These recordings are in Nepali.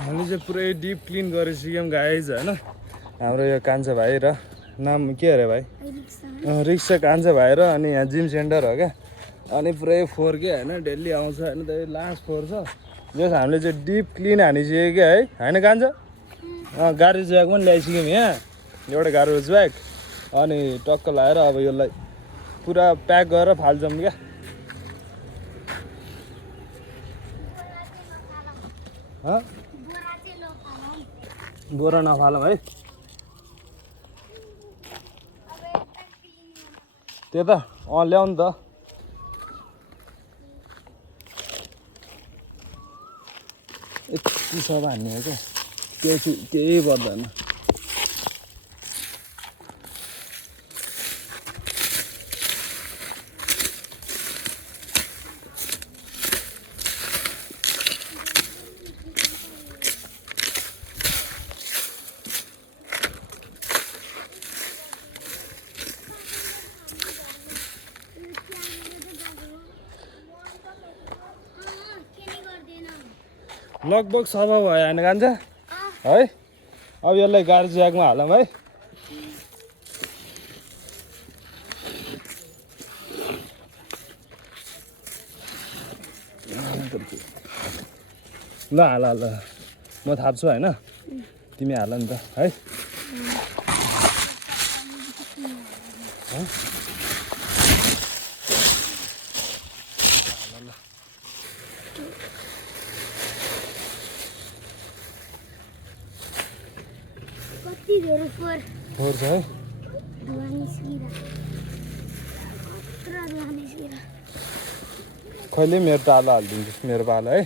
हामीले चाहिँ पुरै डिप क्लिन गरिसक्यौँ गाइज होइन। हाम्रो यो कान्छा भाइ र नाम के अरे भाइ रिक्सा कान्छा भाइ र अनि यहाँ जिम सेन्टर हो क्या। अनि पुरै फोहोर के होइन डेली आउँछ होइन त लास्ट फोहोर छ जस हामीले चाहिँ डिप क्लिन हानिसक्यो क्या है होइन कान्छ। गार्बेज ब्याग पनि ल्याइसक्यौँ यहाँ एउटा गार्बेज ब्याग अनि टक्क लाएर अब यसलाई पुरा प्याक गरेर फाल्छौँ क्या। बोरा नफालौँ है त्यो त ल्याउ नि त। यति सब हान्ने हो क्या केही पर्दैन। लगभग सफा भयो होइन कान्छ है। अब यसलाई गार्बेज ब्यागमा हालौँ है। ल हाल हाल म थाप्छु होइन तिमी हाल नि त है। फोहोर छ है कहिले मेरो पालो हालिदिन्छु मेरो पालो है।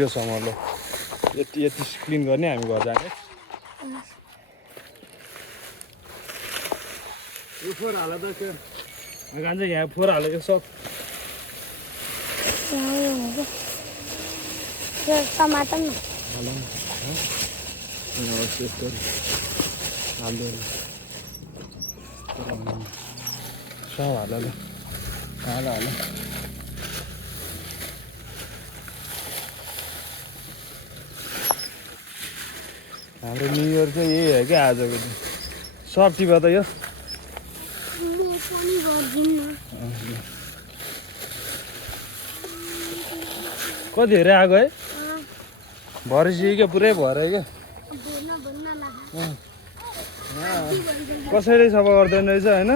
यो समर यति क्लिन गर्ने हामी घर जाने। यो फोहोर हाल त कान्छ यहाँ फोहोर हालेको सब टमाटर हाल्दैन सब हाल ल हाल हाल। हाम्रो न्यु इयर चाहिँ यही हो क्या आजको दिन सब टिपा त यो कति धेरै आएको है भरिसक्यो क्या पुरै भरे क्या। कसैले सफा गर्दैन रहेछ होइन।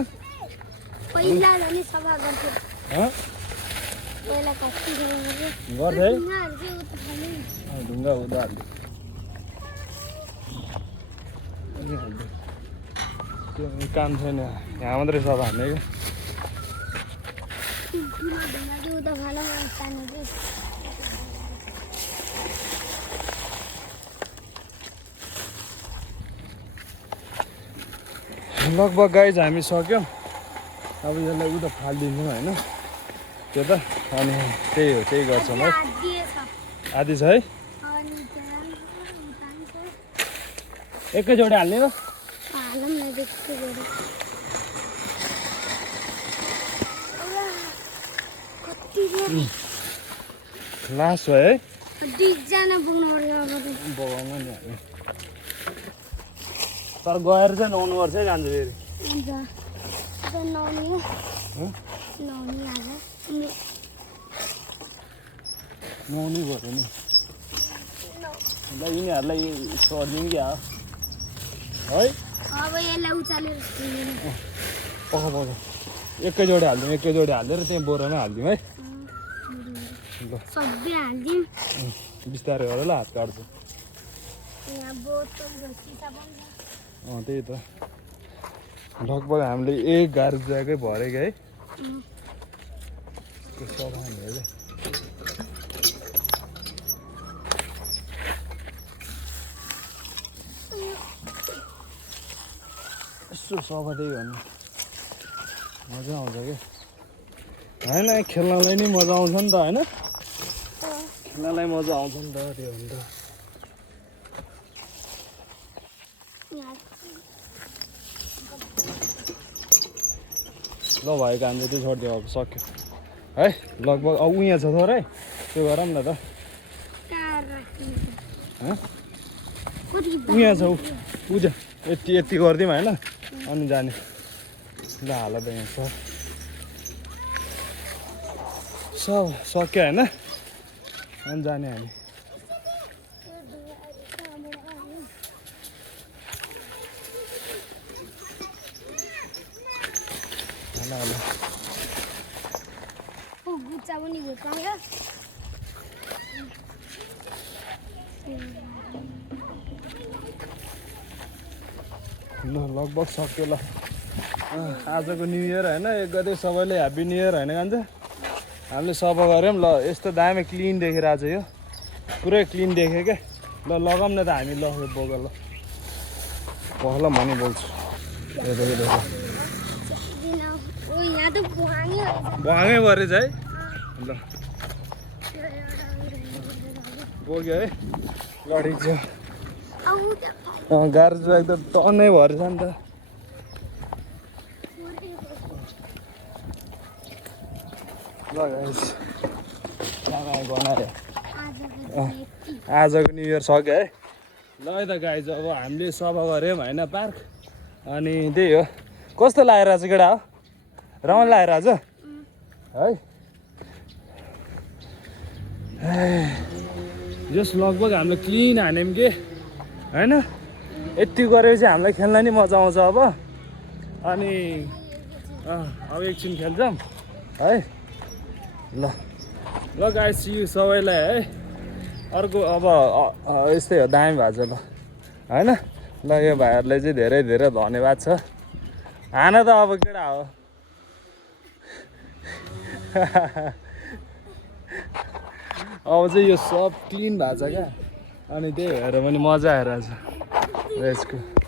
गर्दै ढुङ्गा उता त्यो काम छैन यहाँ मात्रै सफा हान्ने क्या। लगभग गाइज हामी सक्यौँ अब यसलाई उता फालिदिन्छौँ होइन त्यो त अनि त्यही गर्छौँ है। आधी छ है एकैचोटि हाल्ने र लास्ट भयो है बगाउनु नि तर गएर चाहिँ नुहाउनु पर्छ है जान्छ फेरि नुहाउनै पऱ्यो नि ल यिनीहरूलाई छोडिदिउँ क्या है। पख एकैचोटि हालिदिउँ हालेर त्यहाँ बोरामा हालिदिउँ है। ल बिस्तारै गर ल हात काट्छु त्यही त लगभग हामीले एक गार्बेज ब्यागै भरेको है। सफा हान्यो क्या यस्तो सफा त्यही भन्नु मजा आउँछ क्या होइन। खेल्नलाई नि मजा आउँछ नि त होइन खेल्नलाई मजा आउँछ नि त त्यो भन्दा ल भएको काम चाहिँ त्यो छोडिदियो अब सक्यो है। लगभग अब उहाँ छ थोरै त्यो गरौँ न त। यहाँ छ पूजा यति यति गरिदिउँ होइन अनि जाने ल हाल त यहाँ सब सक्यो होइन अनि जाने हामी ल लगभग सक्यो ल आजको न्यु इयर होइन एक गते सबैले ह्याप्पी न्यु इयर होइन कान्छ हामीले सफा गऱ्यौँ ल यस्तो दामी क्लिन देखिरहेको छ यो पुरै क्लिन देख्यो क्या ल लगाऊँ न त हामी ल यो बोका ल पहल मनी बोल्छु भुवाङै परेछ है ल बोक्यो है ल ठिक छ गाह्रो चाहिँ एकदम टन्नै भरेछ नि त ल गाइस बनायो आजको न्यु इयर सक्यो है ल है त गाइस अब हामीले सफा गऱ्यौँ होइन पार्क अनि त्यही हो कस्तो लागिरहेछ केटा हो रमाइलो लागिरहेछ है जस लगभग हामीले क्लिन हान्यौँ कि होइन यति गरेपछि हामीलाई खेल्न नि मजा आउँछ अब अनि अब एकछिन खेल्छौँ है ल ल गाइस यी सबैलाई है अर्को अब यस्तै हो दामी भएको छ ल होइन ल यो भाइहरूलाई चाहिँ धेरै धेरै धन्यवाद छ हान त अब केटा हो अब चाहिँ यो सब क्लिन भएको छ क्या अनि त्यही भएर पनि मजा आइरहेछ यसको